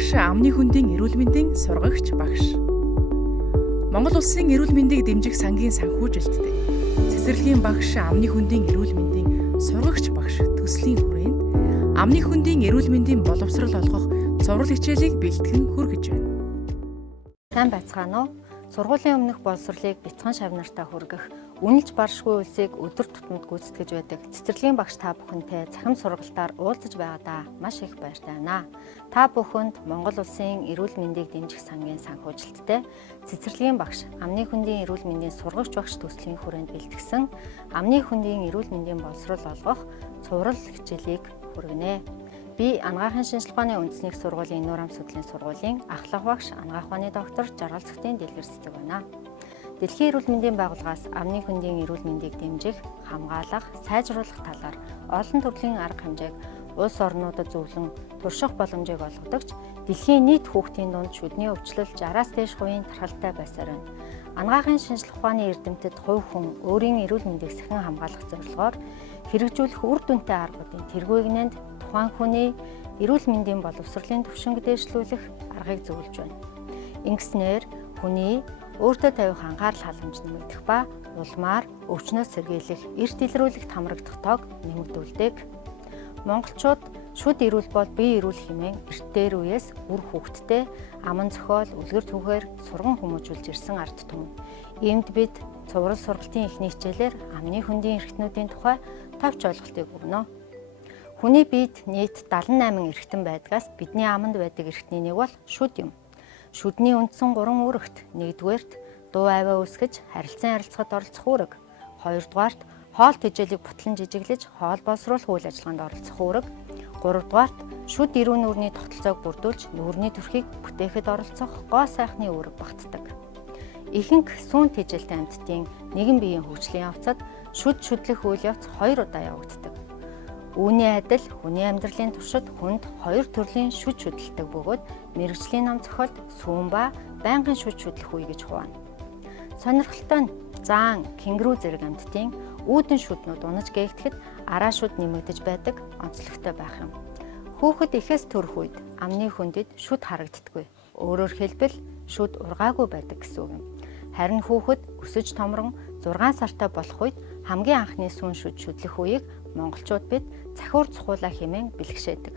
багш амны хүндийн эрүүл мэндийн сургагч багш. Монгол улсын эрүүл мэндийг дэмжих сангийн санхүүжилттэй цэцэрлэгийн багш амны хүндийн эрүүл мэндийн сургагч багш төслийн хүрээнд амны хүндийн эрүүл мэндийн боловсрол олгох цуврал хичээлийг бэлтгэн хүргэж байна. Сайн байцгаана уу? Сургуулийн өмнөх боловсролыг бяцхан шавнартаа хүргэх, үнэлж баршгүй үлсийг өдөр тутамд гүйцэтгэж байдаг цэцэрлэгийн багш та бүхэнтэй цахим сургалтаар уулзаж байгаадаа маш их баяртай байна. Та бүхэнд Монгол улсын эрүүл мэндийг дэмжих сангийн санхүүжилттэй цэцэрлэгийн багш амны хүндийн эрүүл мэндийн сургагч багш төслийн хүрээнд бэлтгэсэн амны хүндийн эрүүл мэндийн боловсрол олгох цуврал хичээлийг хүргэнэ. Би анагаахын шинжилгээ ухааны үндэсний сургуулийн нүүр ам судлалын сургуулийн ахлах багш анагаах ухааны доктор Жаргал цэгтийн дэлгэр цэцэг байна. Дэлхийн эрүүл мэндийн байгууллагаас амны хүндийн эрүүл мэндийг дэмжих, хамгаалах, сайжруулах талаар олон төрлийн арга хэмжээг улс орнуудад зөвлөн турших боломжийг олгодогч дэлхийн нийт хүүхдийн дунд шүдний өвчлөл 60-аас дээш хувийн тархалтай байсаар байна. Анагаахын шинжилгээ ухааны эрдэмтэд хувь хүн өөрийн эрүүл мэндийг сахин хамгаалах зорилгоор хэрэгжүүлэх үр дүнтэй аргуудын тэргүүг нэмд тухайн хүний эрүүл мэндийн боловсролын түвшинг дээшлүүлэх аргыг зөвлөж байна. Ингэснээр хүний өөртөө тавих анхаарал халамж нэмэгдэх ба улмаар өвчнөөс сэргийлэх, эрт илрүүлэх хамрагдах тоог нэмэгдүүлдэг. Монголчууд шүд эрүүл бол бие эрүүл хэмээн эрт дээр үеэс үр хүүхэдтэй аман зохиол, үлгэр түүхээр сурган хүмүүжүүлж ирсэн ард түмэн. Иймд бид цуврал сургалтын эхний хичээлээр амны хүндийн эрхтнүүдийн тухай товч ойлголтыг өгнө. Хүний биед нийт 78 эрхтэн байдгаас бидний аманд байдаг эрхтний нэг бол шүд юм. Шүдний үндсэн 3 үүрэгт: 1-дүгээрт дуу аваа үүсгэж харилцан ярилцахад оролцох үүрэг, 2-дугаарт хоол тэжээлийг бутлан жижиглэж хоол боловсруулах үйл ажиллагаанд оролцох үүрэг, 3-дугаарт шүд эрүү нүрийн тогтолцоог бүрдүүлж нүрийн төрхийг бүтээхэд оролцох гоо сайхны үүрэг багтдаг. Ихэнх сүүн тэжээлтэй амьтдын нэгэн биеийн хөгжлийн явцад шүдлэх үйл явц 2 удаа явагддаг. Үүний адил хүний амьдралын туршид хүнд 2 төрлийн шүдэлдэг бөгөөд мэрэгжлийн ном зохиолд сүүн ба байнгын шүдлэх үе гэж хуваана. Сонирхолтой нь заан, кенгуру зэрэг амьтдын үүдэн шүднүүд унаж гээгдэхэд араа шүд нэмэгдэж байдаг онцлогтой байх юм. Хүүхэд эхээс төрөх үед амны хүндэд шүд харагддаггүй. Өөрөөр хэлбэл шүд ургаагүй байдаг гэсэн үг юм. Харин хүүхэд өсөж томрон 6 сартай болох үед хамгийн анхны сүүн шүдлэх үеийг монголчууд бид цахиур цухуулаа хэмээн бэлгшээдэг.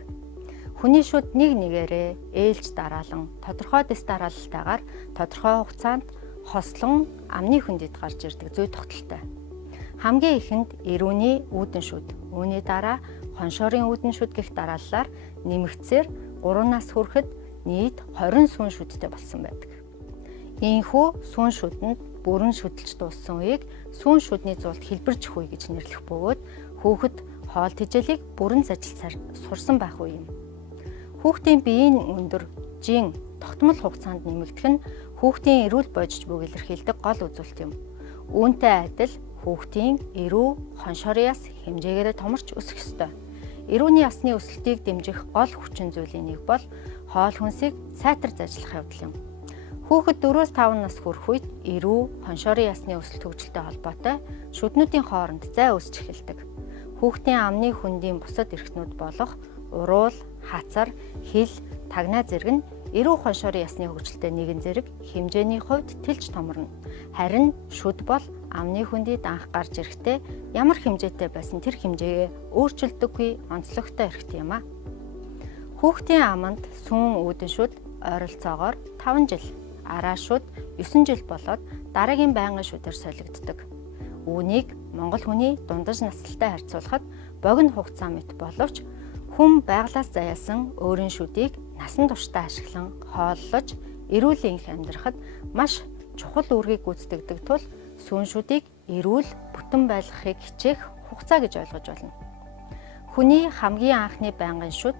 Хүний шүд нэг нэгээрээ ээлж дараалан тодорхой дэс дараалтайгаар тодорхой хугацаанд хослон амны хүндэд гарч ирдэг зүй тогтолтой. Хамгийн ихэнд эрүүний үүдэн шүд, үүний дараа хоншорын үүдэн шүд гэх дарааллаар нэмэгдсээр 3 нас хүрэхэд нийт 20 сүүн шүдтэй болсон байдаг. Ийхүү сүүн шүдэнд бүрэн шүдэлж дууссан үеийг сүүн шүдний зуулт хэлбэрч үе гэж нэрлэх бөгөөд хүүхэд хоол тэжээлийг бүрэн зажилсаар сурсан байх үе юм. Хүүхдийн биеийн өндөр жин тогтмол хугацаанд нэмэгдэх нь хүүхдийн эрүүл бодис бүг илэрхийлдэг гол үзүүлэлт юм. Үүнтэй адил хүүхдийн эрүү хоншорын яс хэмжээгээр томорч өсөх ёстой. Эрүүний ясны өсөлтийг дэмжих гол хүчин зүйлийн нэг бол хоол хүнсийг сайтар зажилах явдал юм. Хүүхэд 4-5 нас хүрэх үед эрүү хоншорын ясны өсөлт хөгжилтэй холбоотой шүднүүдийн хооронд зай үүсч эхэлдэг. Хүүхдийн амны хүндийн бусад эрхтнүүд болох уруул, хацар, хил, тагнаа зэрэг нь эрүү хоншорын ясны хөгжилтэй нэгэн зэрэг хэмжээний хувьд тэлж томорно. Харин шүд бол амны хүндийд анх гарч ирэхдээ ямар хэмжээтэй байсан тэр хэмжээгээ өөрчилдөггүй онцлогтой эрхт юм а. Хүүхдийн аманд сүүн үүдэн шүд ойролцоогоор 5 жил, араа шүд 9 жил болоод дараагийн байнгын шүдээр солигддог. Үүнийг монгол хүний дундаж наслалтай харьцуулахад богино хугацаа мэт боловч хүн байглаас заяасан өөрийн шүдийг насан туршдаа ашиглан хооллож эрүүлийн амьдрахад маш чухал үүргийг гүйцэтгэдэг тул сүүн шүдийг эрүүл бүтэн байлгахыг хичээх хугацаа гэж ойлгож болно. Хүний хамгийн анхны байнгын шүд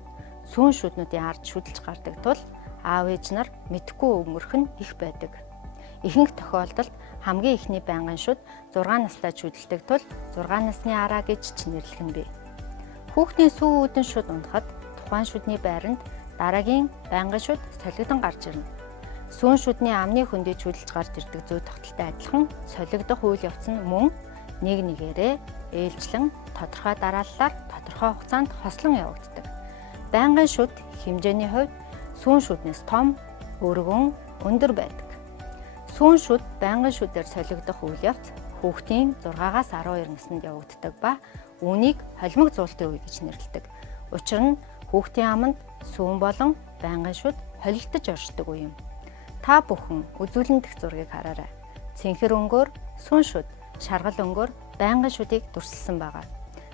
сүүн шүднүүдийн ард шүдэлж гардаг тул аав ээж нар мэдхгүй өнгөрөх нь их байдаг. Ихэнх тохиолдолд хамгийн ихний байнгын шүд 6 настай шүдэлдэг тул 6 насны араа гэж ч нэрлэх нь бий. Хүүхдийн сүүн үүдэн шүд унахад тухайн шүдний байранд дараагийн байнгын шүд солигдон гарч ирнэ. Сүүн шүдний амны хүндийг шүдэлж гарч ирдэг зүй тогтолтой адилхан солигдох үйл явц нь мөн нэг нэгээрээ ээлжлэн тодорхой дарааллаар тодорхой хугацаанд хослон явагддаг. Байнгын шүд хэмжээний хувьд сүүн шүднээс том, өргөн, өндөр байдаг. Сүүн шүд байнгын шүдээр солигдох үйл явц хүүхдийн 6-аас 12 наснд явагддаг ба үүнийг холимог зуултын үе гэж нэрлэдэг. Учир нь хүүхдийн аманд сүүн болон байнгын шүд холилдож оршдог үе юм. Та бүхэн үзүүлэн дэх зургийг хараарай. Цэнхэр өнгөөр сүүн шүд, шаргал өнгөөр байнгын шүдийг дүрсэлсэн байгаа.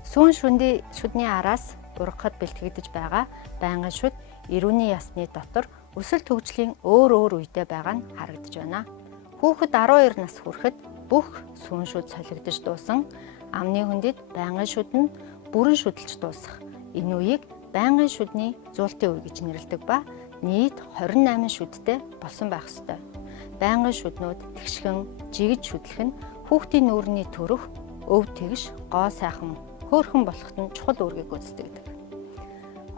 Сүүн шүдний араас ургахад бэлтгэгдэж байгаа байнгын шүд эрүүний ясны дотор өсөлт хөгжлийн өөр үедээ байгаа нь харагдаж байна. Хүүхэд 12 нас хүрэхэд бүх сүүн шүд солигдож дуусан, амны хүндэд байнгын шүд нь бүрэн шүдэлж дуусах. Энэ үеийг байнгын шүдний зуултын үе гэж нэрлэдэг ба нийт 28 шүдтэй болсон байх ёстой. Байнгын шүднүүд тэгшхэн, жигэж шүдлэх нь хүүхдийн нүүрний төрөх, өв тэгш, гоо сайхан, хөөрхөн болоход нь чухал үүргийг гүйцэтгэдэг.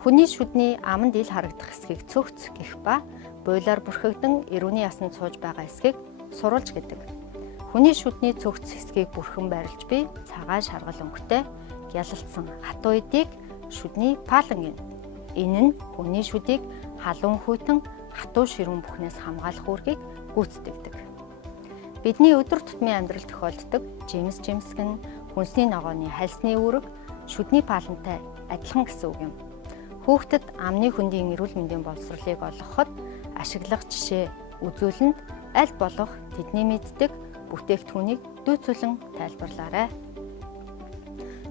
Хүний шүдний аманд ил харагдах хэсгийг цөгц гэх ба буйлаар бүрхэгдэн эрүүний ясанд сууж байгаа хэсгийг сурвалж гэдэг. Хүний шүдний цөгц хэсгийг бүрхэн байрлаж буй цагаан шаргал өнгөтэй гялалтсан хатуу эдийг шүдний палан гэнэ. Энэ нь хүний шүдийг халуун хүйтэн хатуу ширүүн бүхнээс хамгаалах үүргийг гүйцэтгэдэг. Бидний өдөр тутмын амьдралд тохиолддог жимс жимсгэн, хүнсний ногооны хальсны үүрэг шүдний палантай адилхан гэсэн үг юм. Хүүхдэд амны хөндийн эрүүл мэндийн боловсролыг олгоход ашиглах жишээ үзүүлэнд аль болох тэдний мэддэг бүтээгдэхүүнийг дүүцүүлэн тайлбарлаарай.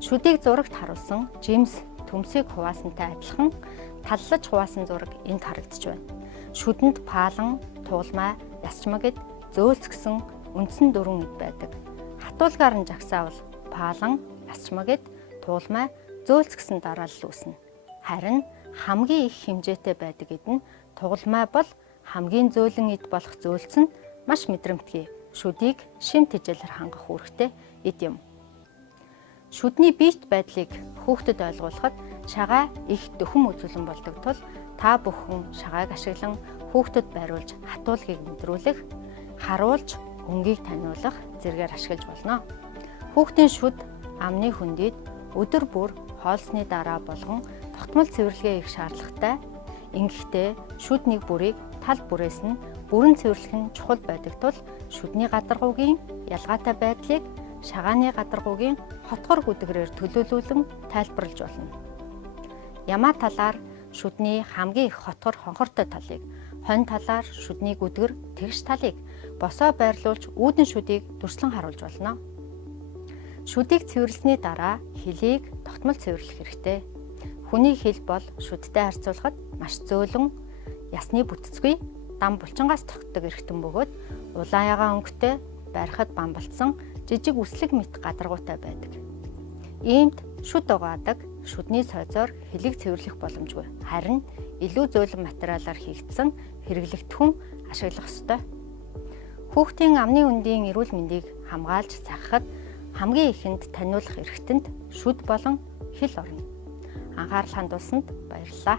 Шүдийг зурагт харуулсан жимс төмсийг хуваасантай адилхан таллаж хуваасан зураг энд харагдаж байна. Шүдэнд палан, туулмай, ясчмагд зөөлцгсөн үндсэн 4 эд байдаг. Хатуулгаар нь жагсаавал палан, ясчмагд, туулмай зөөлцгсөн дараалал үүснэ. Харин хамгийн их хэмжээтэй байдаг эд нь туулмай бол хамгийн зөөлөн эд болох зөөлц нь маш мэдрэмтгий шүдийг шим тэжээлээр хангах үүрэгтэй эд юм. Шүдний биет байдлыг хүүхдэд ойлгуулахад шагаа их дөхөн үзүүлэн болдог тул та бүхэн шагааг ашиглан хүүхдэд бариулж хатуулгыг мэдрүүлэх, харуулж өнгийг таниулах зэргээр ашиглаж болно. Хүүхдийн шүд амны хүндийд өдөр бүр хоолсны дараа болгон тогтмол цэвэрлэгээ их шаардлагатай. Ингэхдээ шүд нэг бүрийг тал бүрээс нь бүрэн цэвэрлэх нь чухал байдаг тул шүдний гадаргуугийн ялгаатай байдлыг шагааны гадаргуугийн хотгор гүдгэрээр төлөөлүүлэн тайлбарлаж болно. Ямаа талаар шүдний хамгийн их хотгор хонхортой талыг, хонь талаар шүдний гүдгэр тэгш талыг босоо байрлуулж үүдэн шүдийг дүрслэн харуулж болно. Шүдийг цэвэрлсэний дараа хөлийг тогтмол цэвэрлэх хэрэгтэй. Хүний хөл бол шүдтэй харьцуулахад маш зөөлөн, ясны бүтцгүй, дам булчингаас тогтдог эрхтэн бөгөөд улаан ягаан өнгөтэй, барихад бамбалцсан жижиг үслэг мэт гадаргуутай байдаг. Иймд шүд угаадаг шүдний сойзоор хөлийг цэвэрлэх боломжгүй. Харин илүү зөөлөн материалаар хийгдсэн хэрэглэгдэхүүн ашиглах ёстой. Хүүхдийн амны үндийн эрүүл мэндийг хамгаалж сахихад хамгийн ихэнд таниулах эрхтэнд шүд болон хөл орно. Анхаарал хандуулсанд баярлалаа.